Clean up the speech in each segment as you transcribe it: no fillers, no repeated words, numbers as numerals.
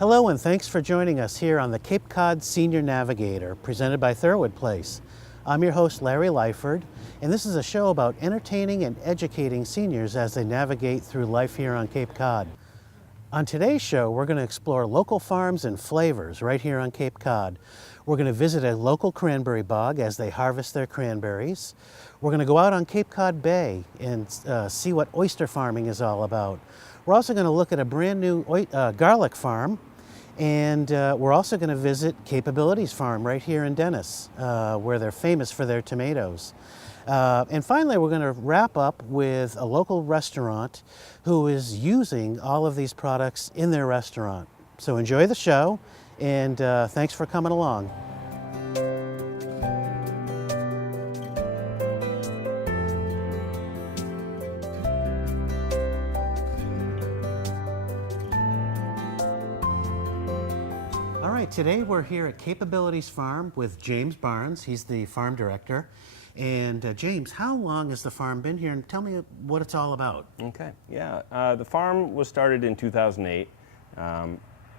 Hello and thanks for joining us here on the Cape Cod Senior Navigator, presented by Thurwood Place. I'm your host, Larry Lyford, and this is a show about entertaining and educating seniors as they navigate through life here on Cape Cod. On today's show, we're going to explore local farms and flavors right here on Cape Cod. We're going to visit a local cranberry bog as they harvest their cranberries. We're going to go out on Cape Cod Bay and see what oyster farming is all about. We're also going to look at a brand new garlic farm. And we're also going to visit CapeAbilities farm right here in Dennis, where they're famous for their tomatoes. And finally, we're going to wrap up with a local restaurant who is using all of these products in their restaurant. So enjoy the show, and thanks for coming along. Today we're here at CapeAbilities Farm with James Barnes. He's the farm director. And James, how long has the farm been here? And tell me what it's all about. Okay, yeah. The farm was started in 2008.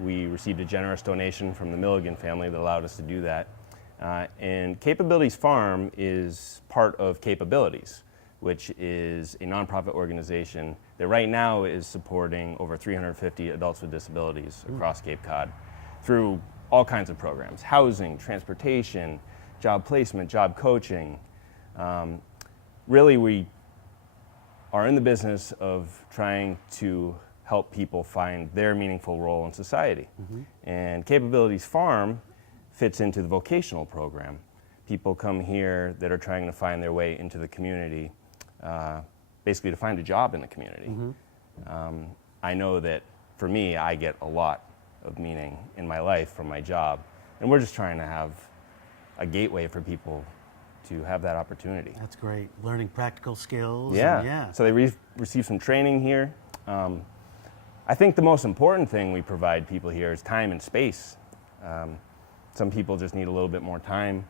We received a generous donation from the Milligan family that allowed us to do that. And CapeAbilities Farm is part of CapeAbilities, which is a nonprofit organization that right now is supporting over 350 adults with disabilities across Cape Cod through all kinds of programs: housing, transportation, job placement, job coaching. Really, we are in the business of trying to help people find their meaningful role in society. And CapeAbilities Farm fits into the vocational program. People come here that are trying to find their way into the community, basically to find a job in the community. I know that for me, I get a lot of meaning in my life from my job, and we're just trying to have a gateway for people to have that opportunity. That's great. Learning practical skills. Yeah. So they receive some training here. I think the most important thing we provide people here is time and space. Some people just need a little bit more time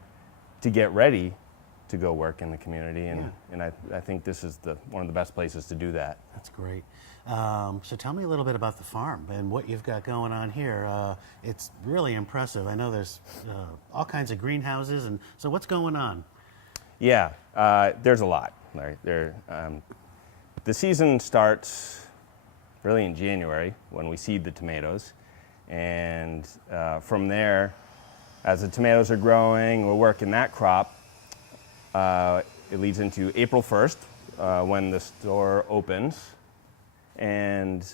to get ready to go work in the community, and I think this is one of the best places to do that. That's great. So tell me a little bit about the farm and what you've got going on here. It's really impressive. I know there's all kinds of greenhouses, and so what's going on? Yeah, there's a lot, Larry. The season starts really in January when we seed the tomatoes, and from there, as the tomatoes are growing, we're working that crop. It leads into April 1st when the store opens. And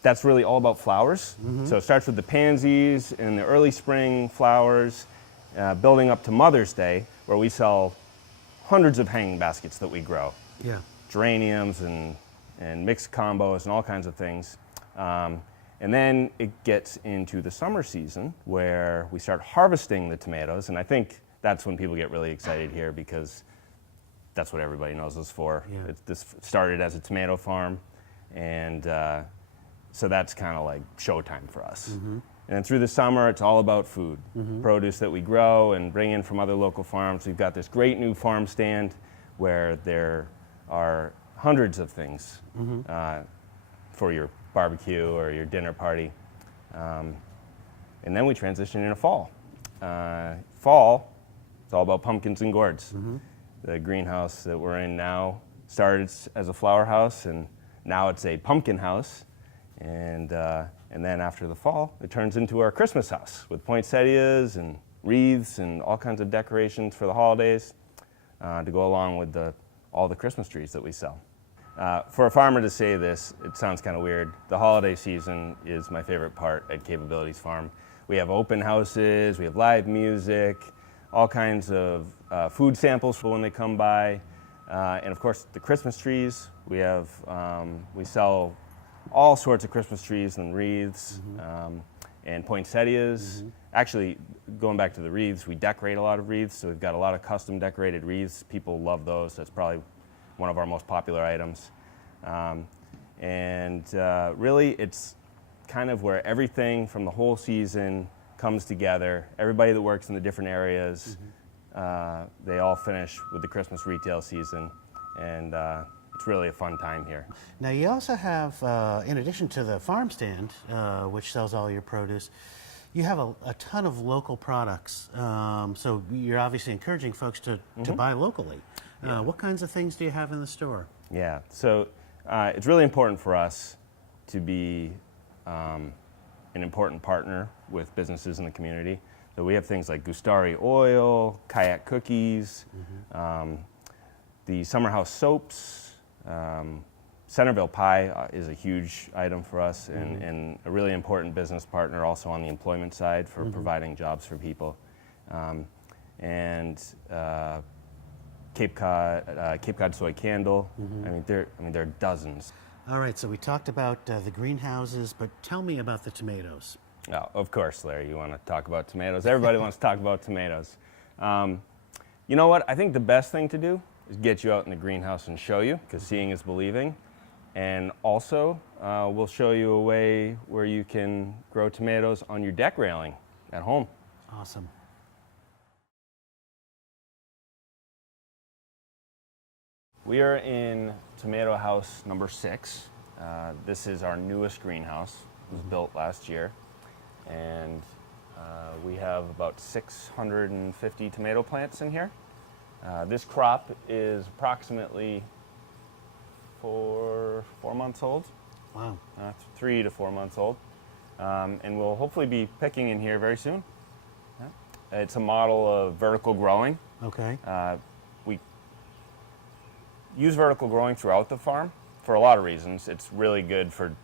that's really all about flowers. So it starts with the pansies and the early spring flowers, building up to Mother's Day, where we sell hundreds of hanging baskets that we grow. Yeah. Geraniums and mixed combos and all kinds of things. And then it gets into the summer season where we start harvesting the tomatoes, and I think that's when people get really excited here, because that's what everybody knows us for. Yeah. This started as a tomato farm. And so that's kind of like showtime for us. And then through the summer, it's all about food, produce that we grow and bring in from other local farms. We've got this great new farm stand where there are hundreds of things for your barbecue or your dinner party. And then we transition into fall. Fall, it's all about pumpkins and gourds. The greenhouse that we're in now started as a flower house, and now it's a pumpkin house, and then after the fall, it turns into our Christmas house with poinsettias and wreaths and all kinds of decorations for the holidays to go along with all the Christmas trees that we sell. For a farmer to say this, it sounds kind of weird. The holiday season is my favorite part at CapeAbilities Farm. We have open houses, we have live music, all kinds of food samples for when they come by. And of course, the Christmas trees. We sell all sorts of Christmas trees and wreaths and poinsettias. Actually, going back to the wreaths, we decorate a lot of wreaths, so we've got a lot of custom decorated wreaths. People love those. That's probably one of our most popular items. Really, it's kind of where everything from the whole season comes together. Everybody that works in the different areas, they all finish with the Christmas retail season, and it's really a fun time here. Now you also have, in addition to the farm stand, which sells all your produce, you have a ton of local products. So you're obviously encouraging folks to buy locally. What kinds of things do you have in the store? Yeah, so it's really important for us to be an important partner with businesses in the community. So we have things like Gustari oil, kayak cookies, the Summer House soaps. Centerville pie is a huge item for us, and a really important business partner also on the employment side for providing jobs for people. Cape Cod soy candle. I mean, there are dozens. All right, so we talked about the greenhouses, but tell me about the tomatoes. Oh, of course, Larry, you want to talk about tomatoes. Everybody wants to talk about tomatoes. You know what? I think the best thing to do is get you out in the greenhouse and show you, because seeing is believing. And also, we'll show you a way where you can grow tomatoes on your deck railing at home. Awesome. We are in tomato house number 6. This is our newest greenhouse. It was built last year. And we have about 650 tomato plants in here. This crop is approximately 4 months old. Wow. 3 to 4 months old. And we'll hopefully be picking in here very soon. Yeah. It's a model of vertical growing. Okay. We use vertical growing throughout the farm for a lot of reasons. It's really good for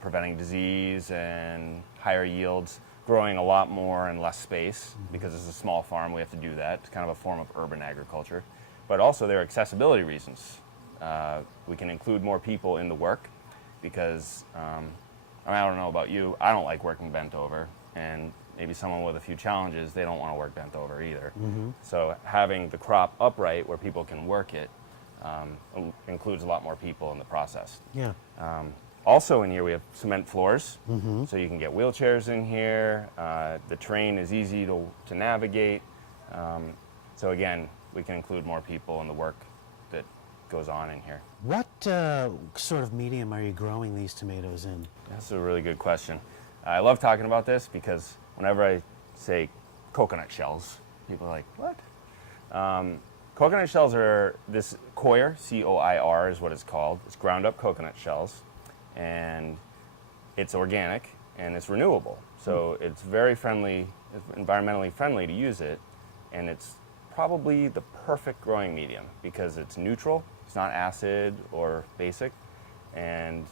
preventing disease and higher yields, growing a lot more in less space. Because it's a small farm, we have to do that. It's kind of a form of urban agriculture. But also there are accessibility reasons. We can include more people in the work because, I don't know about you, I don't like working bent over, and maybe someone with a few challenges, they don't want to work bent over either. So having the crop upright where people can work it includes a lot more people in the process. Yeah. Also in here we have cement floors, so you can get wheelchairs in here. The terrain is easy to navigate. So again, we can include more people in the work that goes on in here. What sort of medium are you growing these tomatoes in? That's a really good question. I love talking about this because whenever I say coconut shells, people are like, what? Coconut shells are this coir, C-O-I-R is what it's called. It's ground up coconut shells, and it's organic and it's renewable. So it's very friendly, environmentally friendly to use it, and it's probably the perfect growing medium because it's neutral, it's not acid or basic, and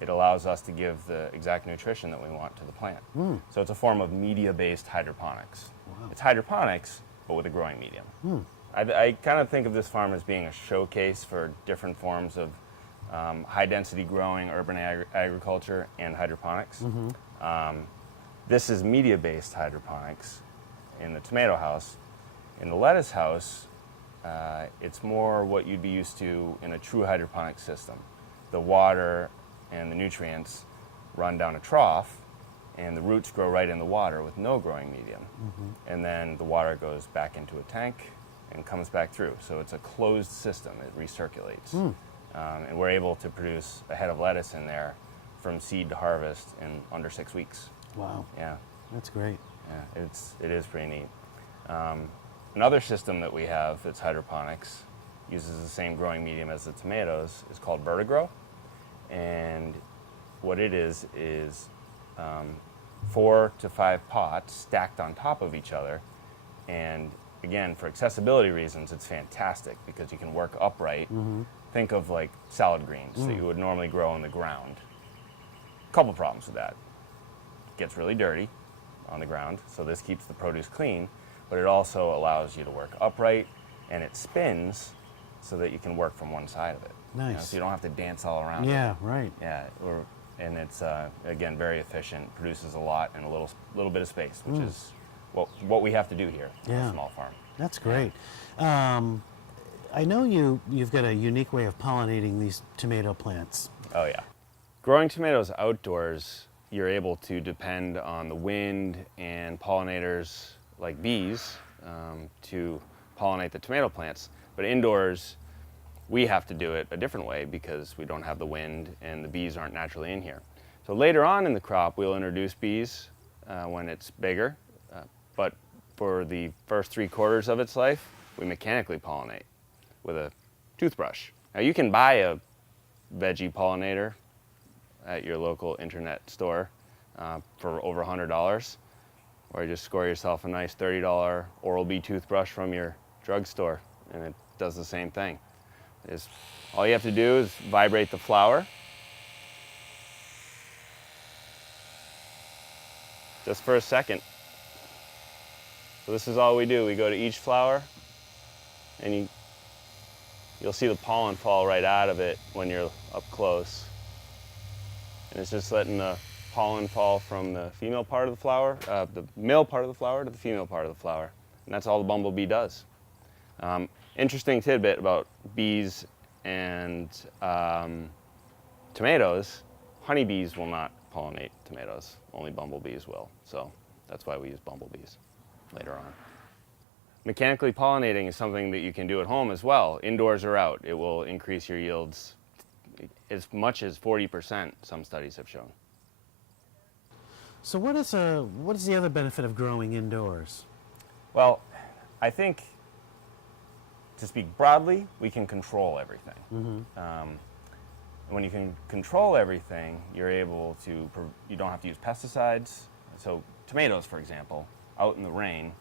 it allows us to give the exact nutrition that we want to the plant. So it's a form of media-based hydroponics. Wow. It's hydroponics, but with a growing medium. I kind of think of this farm as being a showcase for different forms of high-density growing, urban agriculture, and hydroponics. This is media-based hydroponics in the tomato house. In the lettuce house, it's more what you'd be used to in a true hydroponic system. The water and the nutrients run down a trough, and the roots grow right in the water with no growing medium. And then the water goes back into a tank and comes back through. So it's a closed system, it recirculates. And we're able to produce a head of lettuce in there from seed to harvest in under 6 weeks. Wow. Yeah. That's great. Yeah, it is pretty neat. Another system that we have that's hydroponics, uses the same growing medium as the tomatoes, is called Vertigrow. And what it is 4 to 5 pots stacked on top of each other. And again, for accessibility reasons, it's fantastic because you can work upright. Think of like salad greens that you would normally grow in the ground. Couple problems with that. It gets really dirty on the ground, so this keeps the produce clean, but it also allows you to work upright, and it spins so that you can work from one side of it. Nice. You know, so you don't have to dance all around it. Yeah, right. Yeah, and it's, again, very efficient, produces a lot in a little bit of space, which is what we have to do here on a small farm. That's great. I know you've got a unique way of pollinating these tomato plants. Oh, yeah. Growing tomatoes outdoors, you're able to depend on the wind and pollinators like bees to pollinate the tomato plants. But indoors, we have to do it a different way because we don't have the wind and the bees aren't naturally in here. So later on in the crop, we'll introduce bees when it's bigger, but for the first 3/4 of its life, we mechanically pollinate with a toothbrush. Now you can buy a veggie pollinator at your local internet store for over $100, or you just score yourself a nice $30 Oral-B toothbrush from your drugstore, and it does the same thing. All you have to do is vibrate the flower, just for a second. So this is all we do. We go to each flower, and you'll see the pollen fall right out of it when you're up close. And it's just letting the pollen fall from the female part of the flower, the male part of the flower to the female part of the flower. And that's all the bumblebee does. Interesting tidbit about bees and tomatoes, honeybees will not pollinate tomatoes, only bumblebees will. So that's why we use bumblebees later on. Mechanically pollinating is something that you can do at home as well, indoors or out. It will increase your yields as much as 40%, some studies have shown. So what is the other benefit of growing indoors? Well, I think, to speak broadly, we can control everything. And when you can control everything, you're able to, you don't have to use pesticides. So tomatoes, for example, out in the rain,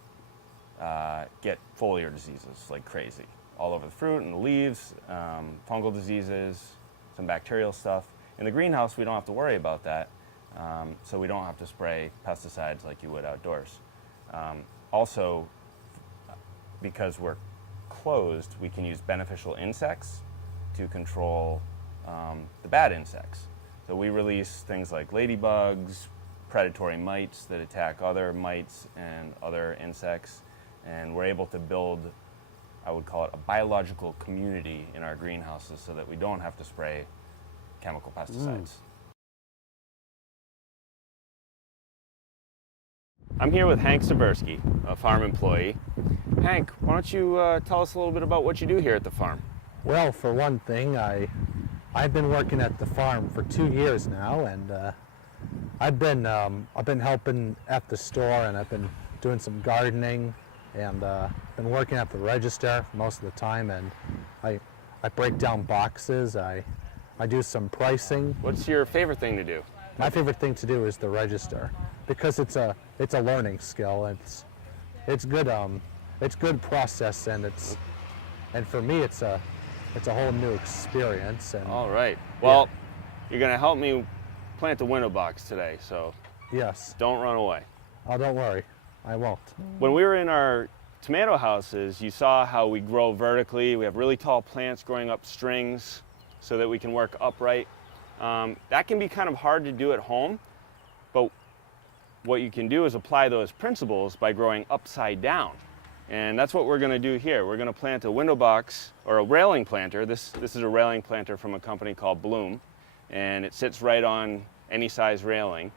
get foliar diseases like crazy. All over the fruit and the leaves, fungal diseases, some bacterial stuff. In the greenhouse, we don't have to worry about that, so we don't have to spray pesticides like you would outdoors. Also, because we're closed, we can use beneficial insects to control the bad insects. So we release things like ladybugs, predatory mites that attack other mites and other insects, and we're able to build, I would call it, a biological community in our greenhouses so that we don't have to spray chemical pesticides. I'm here with Hank Saversky, a farm employee. Hank, why don't you tell us a little bit about what you do here at the farm? Well, for one thing, I've been working at the farm for 2 years now, and I've been helping at the store, and I've been doing some gardening, and been working at the register most of the time, and I break down boxes. I do some pricing. What's your favorite thing to do? My favorite thing to do is the register, because it's a learning skill. It's good process, and for me it's a whole new experience. And all right. Well, you're going to help me plant the window box today, so yes. Don't run away. Oh, don't worry, I won't. When we were in our tomato houses, you saw how we grow vertically. We have really tall plants growing up strings so that we can work upright. That can be kind of hard to do at home, but what you can do is apply those principles by growing upside down. And that's what we're going to do here. We're going to plant a window box, or a railing planter. This is a railing planter from a company called Bloom, and it sits right on any size railing.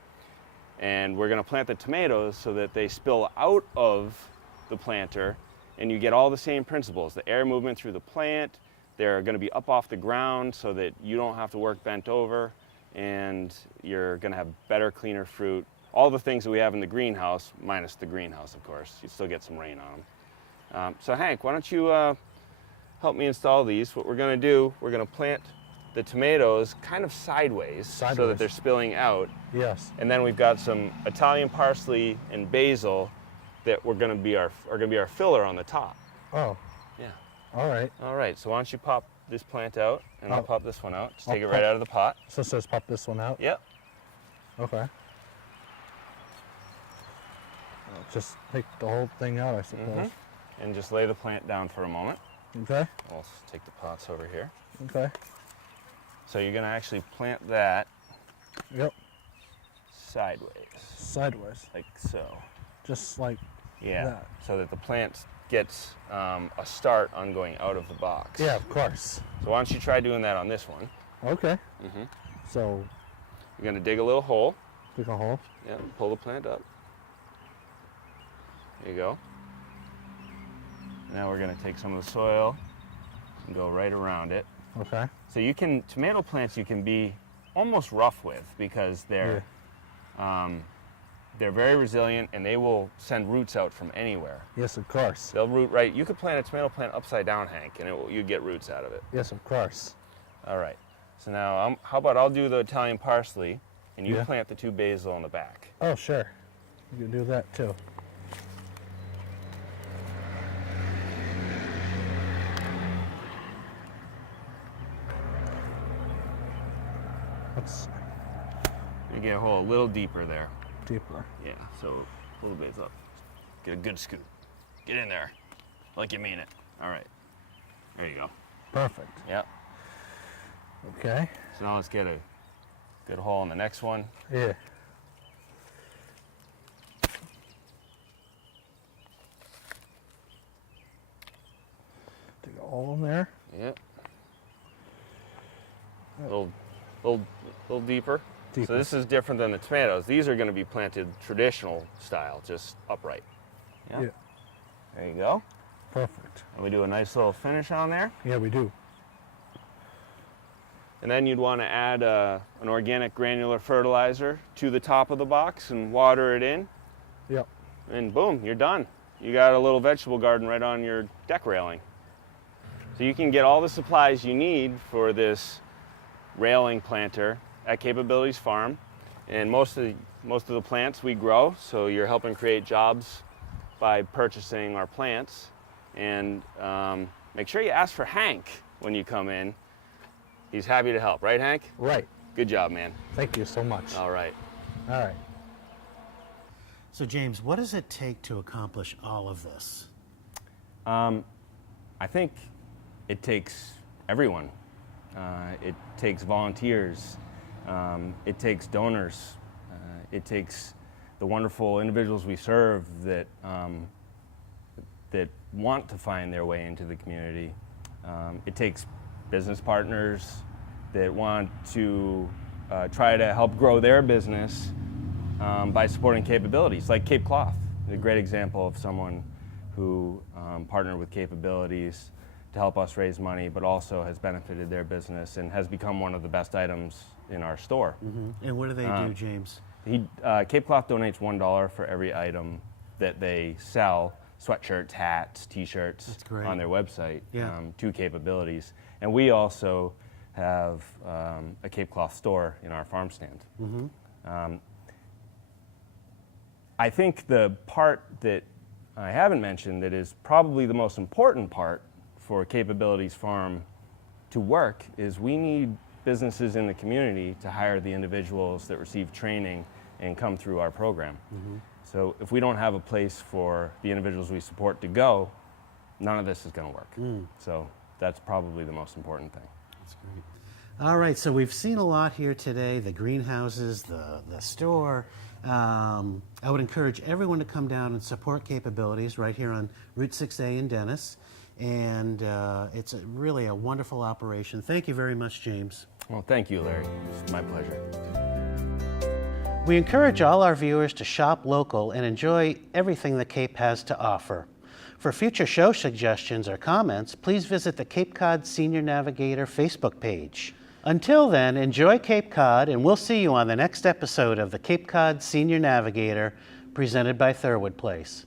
And we're going to plant the tomatoes so that they spill out of the planter, and you get all the same principles. The air movement through the plant, they're going to be up off the ground so that you don't have to work bent over, and you're going to have better, cleaner fruit. All the things that we have in the greenhouse, minus the greenhouse, of course. You still get some rain on them. So Hank, why don't you help me install these? What we're going to do, we're going to plant the tomatoes kind of sideways so that they're spilling out. Yes. And then we've got some Italian parsley and basil that we're going to be our filler on the top. Oh. Yeah. All right. All right. So why don't you pop this plant out, and I'll pop this one out. Just take it right out of the pot. So just pop this one out? Yep. Okay. Just take the whole thing out, I suppose. And just lay the plant down for a moment. Okay. We'll take the pots over here. Okay. So you're going to actually plant that Yep. sideways. Sideways. Like so. Just like that. So that the plant gets a start on going out of the box. Yeah, of course. So why don't you try doing that on this one? Okay. So you're going to dig a little hole. dig a hole. Yeah, pull the plant up. There you go. Now we're going to take some of the soil, and go right around it. Okay. So you can, tomato plants you can be almost rough with because they're very resilient and they will send roots out from anywhere. Yes, of course. They'll root right. You could plant a tomato plant upside down, Hank, and you get roots out of it. Yes, of course. All right. So now, how about I'll do the Italian parsley, and you Yeah. plant the 2 basil in the back. Oh, sure. You can do that too. Let's You get a hole a little deeper there. deeper. Yeah, so a little bit up. Get a good scoop. Get in there, like you mean it. All right. There you go. Perfect. Yep. Okay. So now let's get a good hole in the next one. Yeah. Dig a hole in there. Yep. Little deeper. Deeper. So this is different than the tomatoes. These are going to be planted traditional style, just upright. Yeah. There you go. Perfect. And we do a nice little finish on there. Yeah, we do. And then you'd want to add an organic granular fertilizer to the top of the box and water it in. Yep. And boom, you're done. You got a little vegetable garden right on your deck railing. So you can get all the supplies you need for this railing planter at CapeAbilities Farm. And most of the plants we grow, so you're helping create jobs by purchasing our plants. And make sure you ask for Hank when you come in. He's happy to help, right, Hank? Right. Good job, man. Thank you so much. All right. All right. So James, what does it take to accomplish all of this? I think it takes everyone. It takes volunteers. It takes donors. It takes the wonderful individuals we serve that want to find their way into the community. It takes business partners that want to try to help grow their business by supporting CapeAbilities, like Cape Cloth, a great example of someone who partnered with CapeAbilities to help us raise money, but also has benefited their business and has become one of the best items in our store. And what do they do, James? Cape Cloth donates $1 for every item that they sell, sweatshirts, hats, t-shirts, That's great. on their website, Yeah. to CapeAbilities. And we also have a Cape Cloth store in our farm stand. I think the part that I haven't mentioned that is probably the most important part for CapeAbilities Farm to work is we need businesses in the community to hire the individuals that receive training and come through our program. So if we don't have a place for the individuals we support to go, none of this is going to work. So that's probably the most important thing. That's great. All right, so we've seen a lot here today, the greenhouses, the store. I would encourage everyone to come down and support CapeAbilities right here on Route 6A in Dennis. And it's really a wonderful operation. Thank you very much, James. Well, thank you, Larry. It's my pleasure. We encourage all our viewers to shop local and enjoy everything the Cape has to offer. For future show suggestions or comments, please visit the Cape Cod Senior Navigator Facebook page. Until then, enjoy Cape Cod, and we'll see you on the next episode of the Cape Cod Senior Navigator, presented by Thurwood Place.